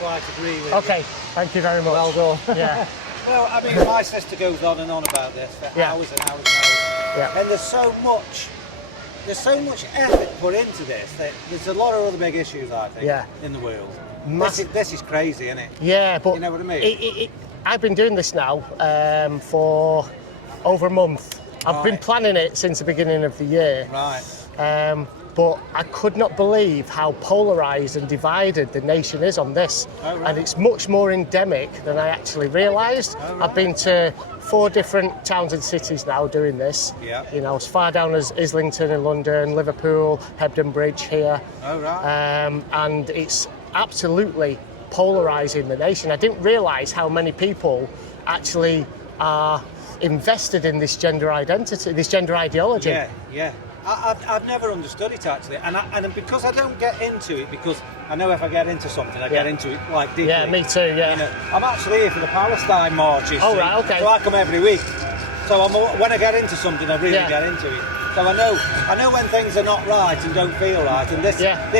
quite agree with Okay, thank you very much. Well done. Yeah. Well, I mean, my sister goes on and on about this for hours and hours and hours. Yeah. And there's so much effort put into this that there's a lot of other big issues, I think, in the world. This is crazy, isn't it? Yeah, but you know what I mean? I've been doing this now for over a month. I've been planning it since the beginning of the year. Right. But I could not believe how polarised and divided the nation is on this. Oh, right. And it's much more endemic than I actually realised. Oh, right. I've been to 4 different towns and cities now doing this. Yeah. You know, as far down as Islington in London, Liverpool, Hebden Bridge here. Oh, right. And it's absolutely polarising the nation. I didn't realise how many people actually are invested in this gender identity, this gender ideology. Yeah. I've never understood it actually, and because I don't get into it, because I know if I get into something, I get into it like deeply. Yeah, me too. Yeah. You know, I'm actually here for the Palestine marches. Oh, right, okay. So I come every week. So when I get into something, I really get into it. So I know when things are not right and don't feel right, and this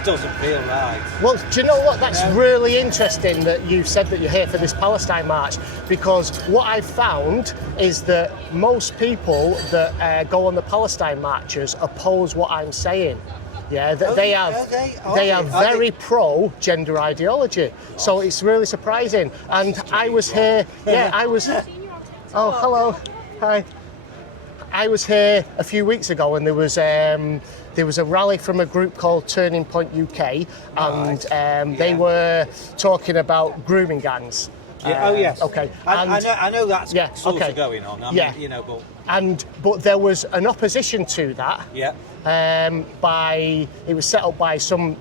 doesn't feel right. Well, do you know what? That's really interesting that you said that you're here for this Palestine march, because what I've found is that most people that go on the Palestine marches oppose what I'm saying. Yeah, they are very pro gender ideology. So it's really surprising. And I was here. Yeah, I was. Oh, hello. Hi. I was here a few weeks ago, and there was a rally from a group called Turning Point UK, and they were talking about grooming gangs. Oh yes. Okay. I know that's sort of going on. I mean, you know, but there was an opposition to that. Yeah. It was set up by some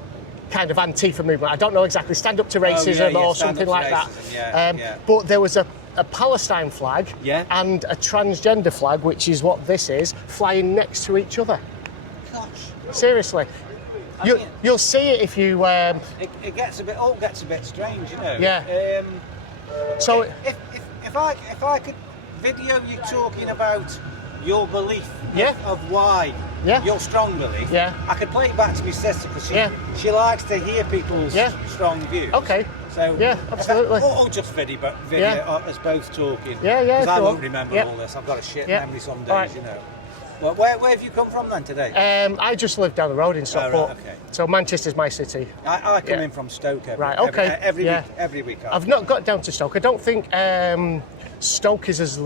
kind of Antifa movement. I don't know exactly. Stand Up to Racism or something like that. But there was a Palestine flag and a transgender flag, which is what this is, flying next to each other. Gosh. Seriously. You'll see it if you... It gets a bit strange, you know. Yeah. So if I could video you talking about your belief of why, your strong belief, I could play it back to my sister, because she likes to hear people's strong views. Okay. So absolutely. Or just video us both talking. Because I won't remember all this. I've got a shit memory some days, you know. Well, where have you come from then today? I just live down the road in Stockport. Okay. So Manchester's my city. I come in from Stoke every week. I've not got down to Stoke. I don't think Stoke is as,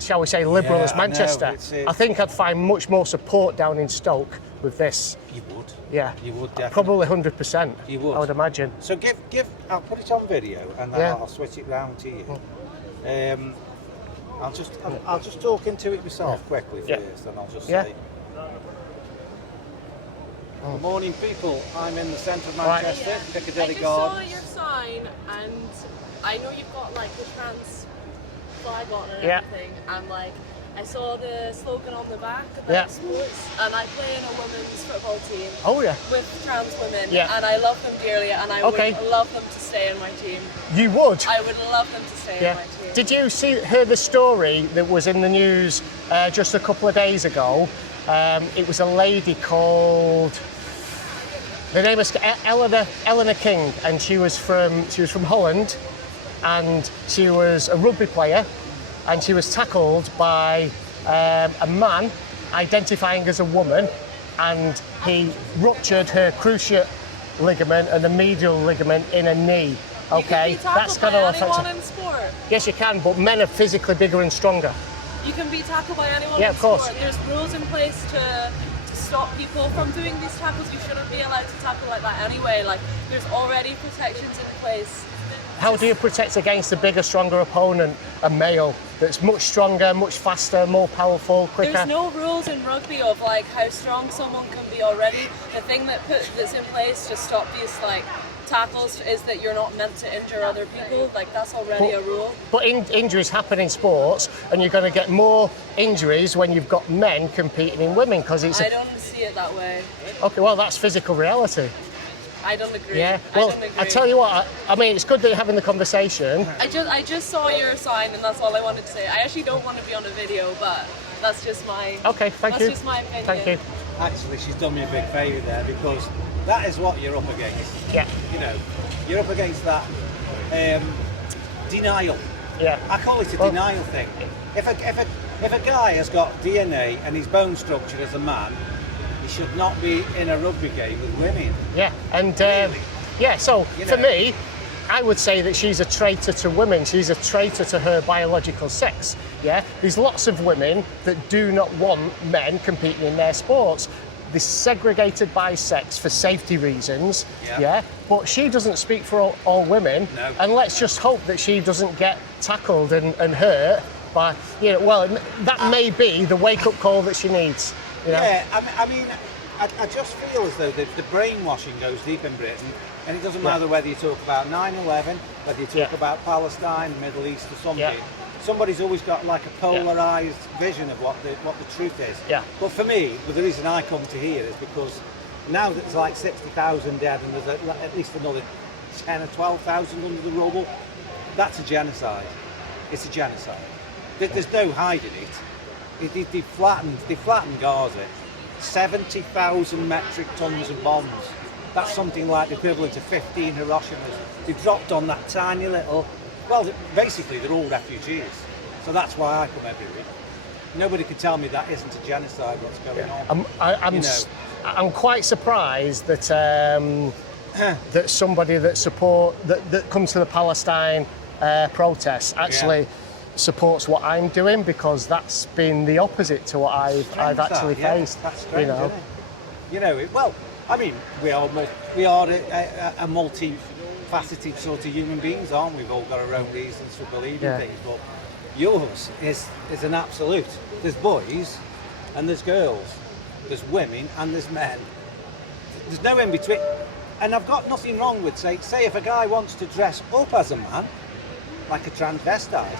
shall we say, liberal as Manchester. I think I'd find much more support down in Stoke with this. You would. Yeah. You would definitely. Probably 100%. You would. I would imagine. So I'll put it on video and I'll switch it round to you. I'll just talk into it myself quickly first, and I'll just say. Good morning, people. I'm in the centre of Manchester, Piccadilly Gardens. I just saw your sign, and I know you've got like the trans flag on and everything, and like I saw the slogan on the back about sports, and I play in a women's football team. Oh yeah. With trans women, and I love them dearly, and I would love them to stay in my team. You would? I would love them to stay in my team. Did you hear the story that was in the news just a couple of days ago? It was a lady called, the name is Eleanor King, and she was from Holland, and she was a rugby player, and she was tackled by a man identifying as a woman, and he ruptured her cruciate ligament and the medial ligament in a knee. Okay, that's kind of anyone in sport. Yes, you can, but men are physically bigger and stronger. You can be tackled by anyone in sport. There's rules in place to stop people from doing these tackles. You shouldn't be allowed to tackle like that anyway. Like, there's already protections in place. How do you protect against a bigger, stronger opponent, a male that's much stronger, much faster, more powerful, quicker? There's no rules in rugby of like how strong someone can be already. The thing that's in place to stop these like tackles is that you're not meant to injure other people. Like, that's already a rule. But injuries happen in sports, and you're going to get more injuries when you've got men competing in women, because it's. I don't see it that way. Okay, well that's physical reality. I don't agree. Yeah, well, I tell you what, I mean, it's good that you're having the conversation. I just saw your sign, and that's all I wanted to say. I actually don't want to be on a video, but that's just my... Okay, thank you. That's just my opinion. Thank you. Actually, she's done me a big favour there, because that is what you're up against. Yeah. You know, you're up against that denial. Yeah. I call it a denial thing. If a guy has got DNA and his bone structure as a man, he should not be in a rugby game with women. Yeah, and Really? yeah. So You for know. me, I would say that she's a traitor to women. She's a traitor to her biological sex. Yeah, there's lots of women that do not want men competing in their sports. They're segregated by sex for safety reasons. Yeah, but she doesn't speak for all women. No. And let's just hope that she doesn't get tackled and hurt by, you know, well, that may be the wake-up call that she needs. You know? Yeah, I mean, I just feel as though the brainwashing goes deep in Britain, and it doesn't matter whether you talk about 9/11, whether you talk about Palestine, Middle East, or something. Yeah. Somebody's always got like a polarised vision of what the truth is. Yeah. But for me, the reason I come to here is because now that there's like 60,000 dead and there's at least another 10 or 12,000 under the rubble, that's a genocide. It's a genocide. There's no hiding it. They flattened Gaza. 70,000 metric tons of bombs. That's something like the equivalent of 15 Hiroshimas. They dropped on that tiny little. Well, basically, they're all refugees. So that's why I come every week. Nobody can tell me that isn't a genocide, what's going on. I'm quite surprised that that somebody that comes to the Palestine protests actually supports what I'm doing, because that's been the opposite to what I've actually faced. That's strange, you know. isn't it? You know, well, I mean, we are a multi-faceted sort of human beings, aren't we? We've all got our own reasons for believing things, but yours is an absolute. There's boys and there's girls, there's women and there's men. There's no in between. And I've got nothing wrong with say if a guy wants to dress up as a man, like a transvestite.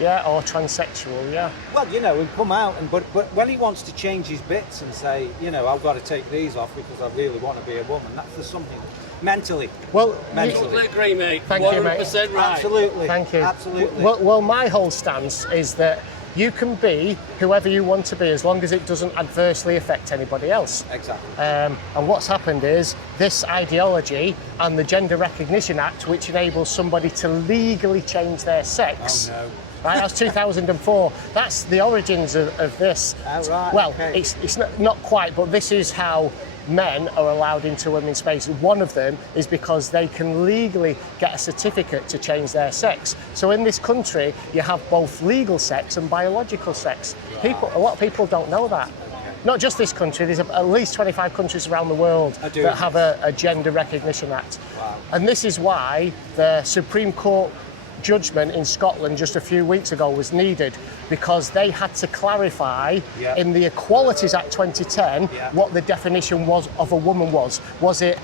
Yeah, or transsexual, yeah. Well, you know, and come out, but when he wants to change his bits and say, you know, I've got to take these off because I really want to be a woman, there's something mentally. Well, Totally agree, mate. Thank you, mate. 100% right. Absolutely. Thank you. Absolutely. Well, my whole stance is that you can be whoever you want to be as long as it doesn't adversely affect anybody else. Exactly. And what's happened is this ideology and the Gender Recognition Act, which enables somebody to legally change their sex. Oh no. Right, that's 2004. That's the origins of this. Oh, right, well, okay. it's not quite, but this is how men are allowed into women's spaces. One of them is because they can legally get a certificate to change their sex. So in this country, you have both legal sex and biological sex. Wow. A lot of people don't know that. Okay. Not just this country, there's at least 25 countries around the world that have a Gender Recognition Act. Wow. And this is why the Supreme Court judgment in Scotland just a few weeks ago was needed, because they had to clarify in the Equalities Act 2010 what the definition was of a woman was. Was it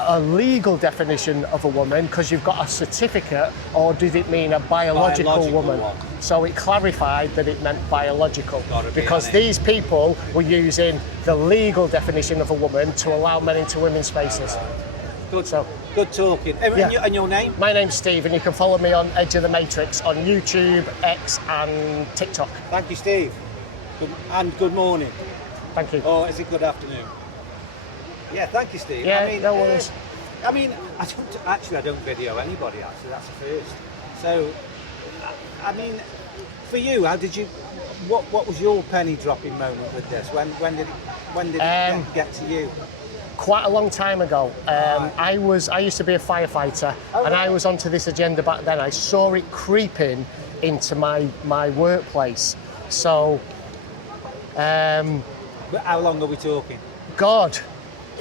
a legal definition of a woman because you've got a certificate, or did it mean a biological woman? one. So it clarified that it meant biological, Gotta be because on it. these people were using the legal definition of a woman to allow men into women's spaces. Good. So, good talking. And your name? my name's Steve, and you can follow me on Edge of the Matrix on YouTube, X, and TikTok. Thank you, Steve. And good morning. Thank you. Or is it good afternoon? Yeah, thank you, Steve. Yeah, I mean, no worries. I mean, I don't video anybody. Actually, that's the first. So, I mean, for you, how did you? What was your penny dropping moment with this? When did it get to you? Quite a long time ago. I used to be a firefighter, and I was onto this agenda back then. I saw it creeping into my workplace. So, But how long are we talking? God,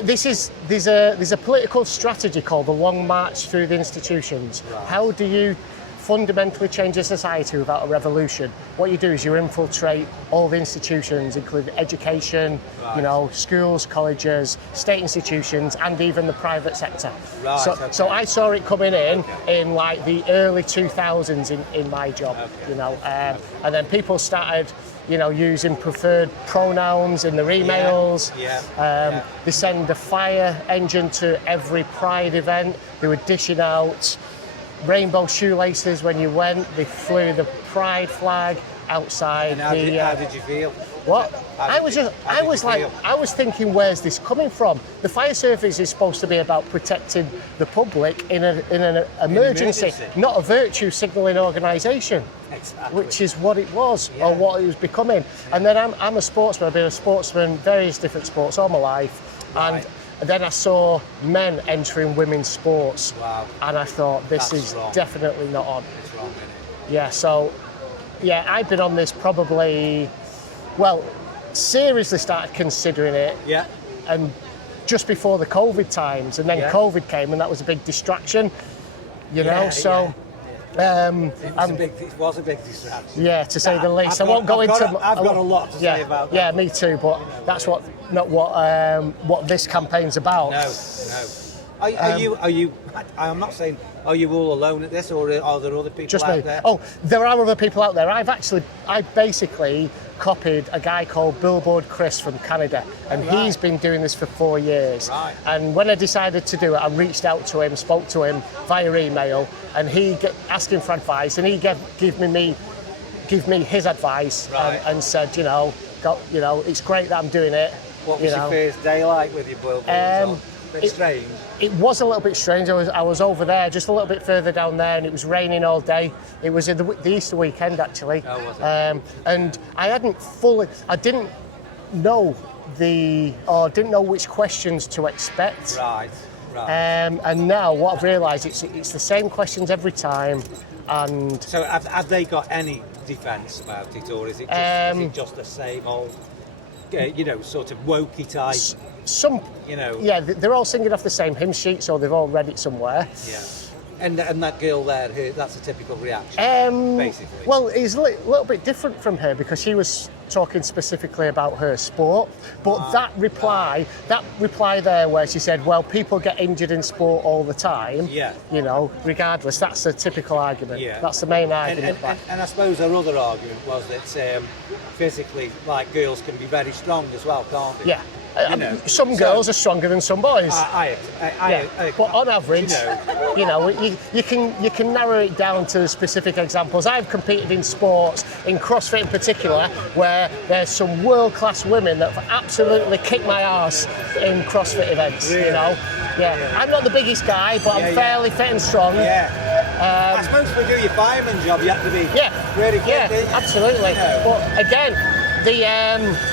there's a political strategy called the Long March Through the Institutions. Right. How do you fundamentally change a society without a revolution? What you do is you infiltrate all the institutions, including education, schools, colleges, state institutions, and even the private sector. Right, So I saw it coming in like the early 2000s in my job, and then people started using preferred pronouns in their emails. They send a fire engine to every Pride event. They were dishing out rainbow shoelaces when you went. They flew the Pride flag outside. And how did you feel? What? I was thinking, where's this coming from? The fire service is supposed to be about protecting the public in an emergency, not a virtue signalling organisation. Exactly. Which is what it was, or what it was becoming. And then I'm a sportsman. I've been a sportsman, various different sports all my life, and then I saw men entering women's sports, and I thought this is definitely not on. It's wrong, isn't it? Yeah. So, I've been on this probably, seriously started considering it. Yeah. And just before the COVID times, and then COVID came, and that was a big distraction. You know, so. It was a big distraction. Yeah, to say the least. I've got a lot to say about that. Yeah, me too. But that's not what this campaign's about. No. Are you? I'm not saying. Are you all alone at this, or are there other people Just out me. there? Oh, there are other people out there. I basically copied a guy called Billboard Chris from Canada, and he's been doing this for 4 years. Right. And when I decided to do it, I reached out to him, spoke to him via email, and he asked him for advice, and he gave me his advice, and said, it's great that I'm doing it. What was your first day like with your billboards? Bit strange. It was a little bit strange. I was over there, just a little bit further down there, and it was raining all day. It was the Easter weekend, actually. Oh, was it? And I didn't know which questions to expect. Right. And now what I've realised, it's the same questions every time. And so have they got any defence about it, or is it just the same old, sort of wokey type? Yeah, they're all singing off the same hymn sheet, so they've all read it somewhere. Yeah. And that girl there, that's a typical reaction, basically. Well, it's a little bit different from her, because she was talking specifically about her sport. But that reply there where she said, well, people get injured in sport all the time, regardless, that's a typical argument. Yeah. That's the main argument. And I suppose her other argument was that physically, like, girls can be very strong as well, can't they? Yeah. Some girls are stronger than some boys. But on average, you can narrow it down to specific examples. I've competed in sports, in CrossFit in particular, where there's some world-class women that have absolutely kicked my arse in CrossFit events. Really? I'm not the biggest guy, but I'm fairly fit and strong. I suppose to do your fireman job, you have to be really fit. Yeah, absolutely. But again,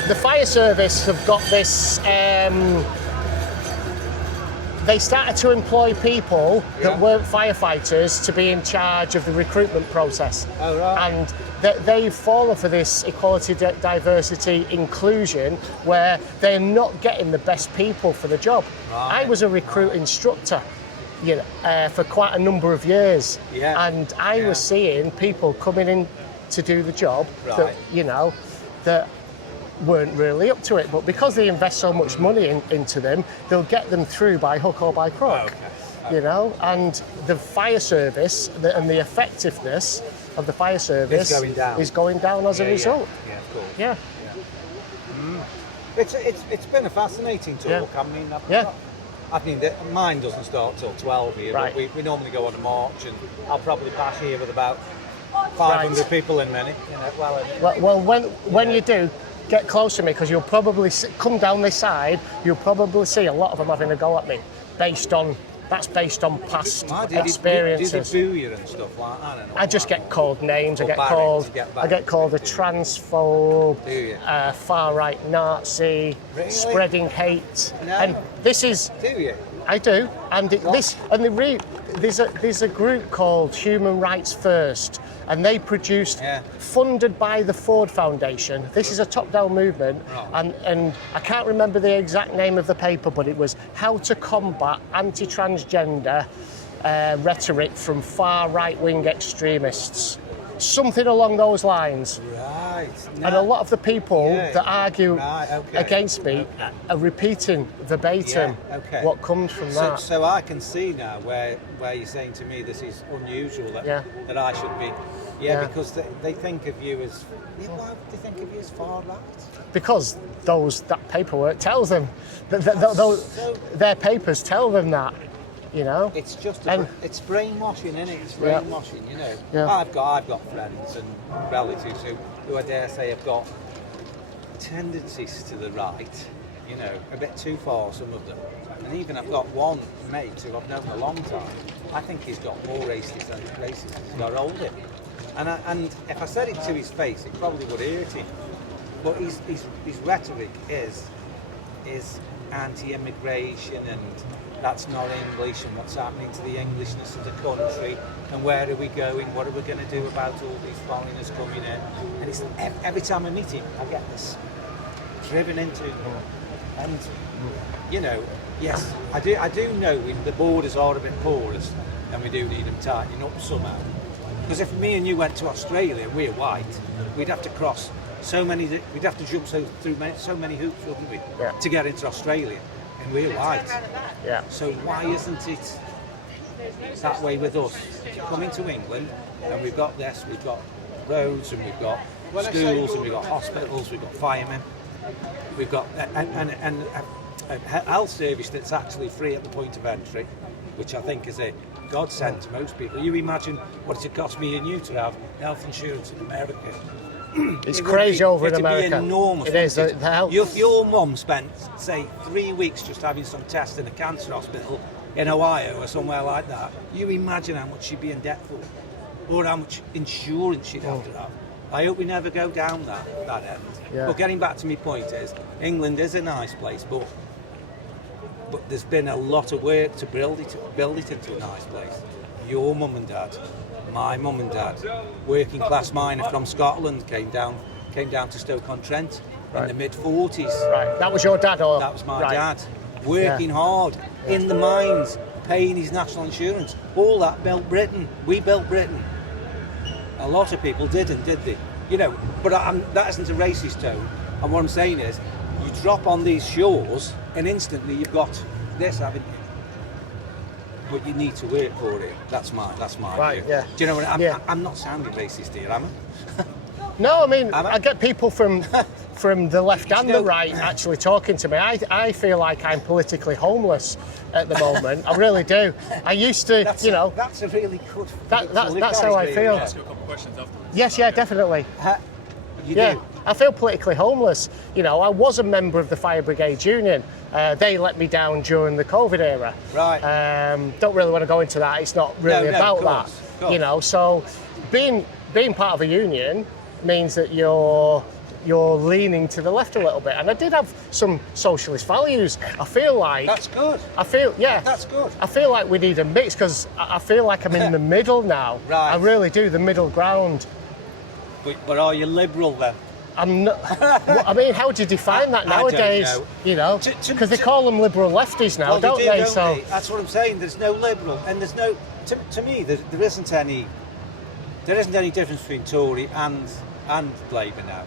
the fire service have got this. They started to employ people that weren't firefighters to be in charge of the recruitment process. Oh, right. And they've fallen for this equality, diversity, inclusion, where they're not getting the best people for the job. Right. I was a recruit instructor, for quite a number of years, and I was seeing people coming in to do the job that weren't really up to it, but because they invest so much money into them, they'll get them through by hook or by crook. Okay. And the fire service and the effectiveness of the fire service is going down as a result. Yeah, of course. Yeah. It's been a fascinating talk. I mean, mine doesn't start till 12 here, but we normally go on a march, and I'll probably pass here with about 500 people in many. Well, when you do, get close to me, because you'll probably come down this side. You'll probably see a lot of them having a go at me, based on past experiences. Do they boo you and stuff like that? I just get called names. I get called a transphobe, far right Nazi, spreading hate. No. And this is. Do you? I do, and there's a group called Human Rights First, and they produced, funded by the Ford Foundation. This is a top-down movement, and I can't remember the exact name of the paper, but it was How to Combat Anti-Transgender Rhetoric from Far Right-Wing Extremists. Something along those lines. Right. And a lot of the people that argue against me are repeating verbatim what comes from that. So I can see now where you're saying to me this is unusual that I should be. Because they think of you as. Why would they think of you as far right? Because that paperwork tells them. Their papers tell them that. It's just it's brainwashing, isn't it? It's brainwashing, I've got friends and relatives who I dare say have got tendencies to the right, you know, a bit too far, some of them. And even I've got one mate who I've known a long time, I think he's got more racist than racist as he's got older. And if I said it to his face, it probably would hurt him. But his rhetoric is anti-immigration, and that's not English, and what's happening to the Englishness of the country, and where are we going, what are we going to do about all these foreigners coming in. And it's, every time I meet him, I get this driven into him. And, you know, yes, I do know the borders are a bit porous, and we do need them tightening up somehow. Because if me and you went to Australia and we're white, we'd have to cross we'd have to jump through so many hoops, wouldn't we, to get into Australia, and we're white. Yeah. So why isn't it that way with us? Coming to England, and we've got this, we've got roads, and we've got schools, and we've got hospitals, we've got firemen, we've got a health service that's actually free at the point of entry, which I think is a godsend to most people. You imagine what it cost me and you to have health insurance in America. It's crazy over in America. It'd be enormous. It is. The health. If your mum spent, say, 3 weeks just having some tests in a cancer hospital in Ohio or somewhere like that, you imagine how much she'd be in debt for, or how much insurance she'd have to have. I hope we never go down that end. Yeah. But getting back to my point is, England is a nice place, but there's been a lot of work to build it into a nice place. Your mum and dad, my mum and dad, working class miner from Scotland, came down to Stoke-on-Trent in the mid-40s. Right, that was your dad, or? That was my dad, working hard in the mines, paying his national insurance. All that built Britain. We built Britain. A lot of people didn't, did they? You know, but that isn't a racist tone. And what I'm saying is, you drop on these shores, and instantly you've got this, haven't you? But you need to work for it. That's my right, view. Yeah. Do you know what I'm not sounding racist here, am I? No, I mean, I get people from the left and the right actually talking to me. I feel like I'm politically homeless at the moment. I really do. I used to, That's a really good. That's how I feel. I'll ask you a couple of questions afterwards. Yes, definitely. You do? I feel politically homeless. You know, I was a member of the Fire Brigade Union. They let me down during the COVID era. Right. Don't really want to go into that. It's not really about that. You know, so being part of a union means that you're leaning to the left a little bit. And I did have some socialist values. I feel like that's good. That's good. I feel like we need a mix, because I feel like I'm in the middle now. Right. I really do, the middle ground. But are you liberal then? I'm not. I mean, how do you define that nowadays? I don't know. You know, because they call them liberal lefties now, don't they? So that's what I'm saying. There's no liberal, and there's no. To me, there isn't any. There isn't any difference between Tory and Labour now.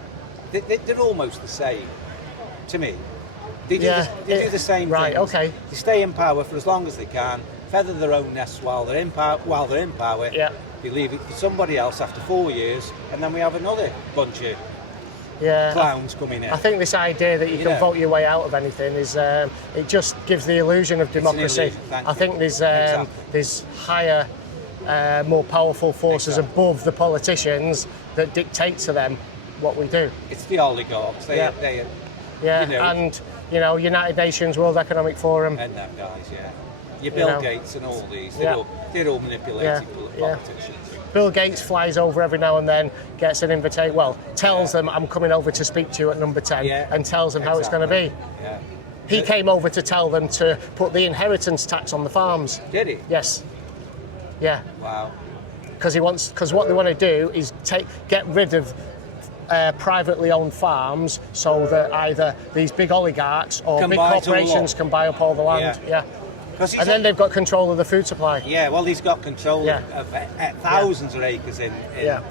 They're almost the same. To me, they do the same right, things. Okay. They stay in power for as long as they can, feather their own nests while they're in power. Yeah. They leave it for somebody else after 4 years, and then we have another bunch of clowns coming in. I think this idea that you can vote your way out of anything is it just gives the illusion of democracy. I think there's higher, more powerful forces above the politicians that dictate to them what we do. It's the oligarchs. They and United Nations, World Economic Forum, and that guys, your Bill Gates and all these. They're all manipulated politicians. Bill Gates flies over every now and then, gets an invitation. Well, tells them I'm coming over to speak to you at number 10, and tells them how it's going to be. Yeah. He came over to tell them to put the inheritance tax on the farms. Did he? Yes. Yeah. Wow. Because what they want to do is get rid of privately owned farms, so that either these big oligarchs or big corporations can buy up all the land. Yeah. And then they've got control of the food supply. Yeah, well, he's got control of thousands of acres in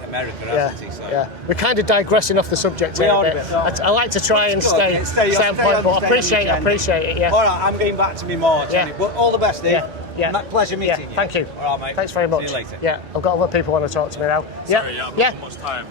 America, hasn't he? So. Yeah, we're kind of digressing off the subject here a bit. I like to try and stay on point, but I appreciate it. Yeah. All right, I'm going back to my march. But all the best, Steve. Yeah. Pleasure meeting you. Thank you. All right, mate. Thanks very much. See you later. Yeah, I've got other people want to talk to me now. Sorry, I've not much time.